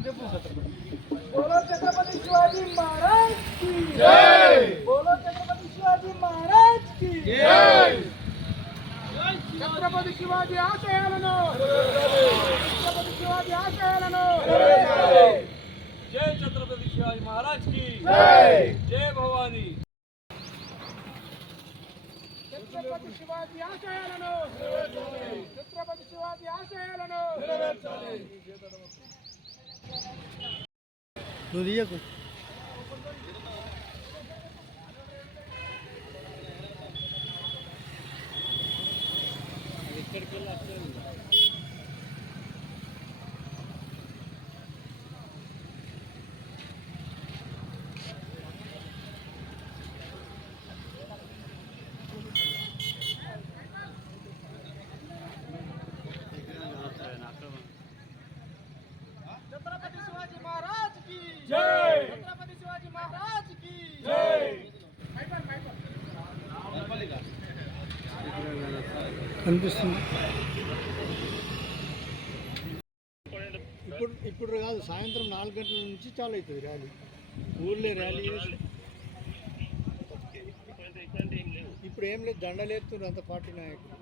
बोलो छत्रपति शिवाजी महाराज की जय बोलो छत्रपति शिवाजी महाराज की जय छत्रपति शिवाजी ఆశయాలను छत्रपति शिवाजी ఆశయాలను जय छत्रपति शिवाजी महाराज की जय जय भवानी छत्रपति शिवाजी ఆశయాలను छत्रपति शिवाजी ఆశయాలను নুরিয়া కనిపిస్తుంది ఇప్పుడు ఇప్పుడు కాదు సాయంత్రం నాలుగు గంటల నుంచి చాలా అవుతుంది ర్యాలీ. ఊళ్ళో ర్యాలీ ఇప్పుడు ఏం లేదు దండలు అంత పార్టీ నాయకులు.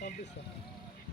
పంపిస్తాను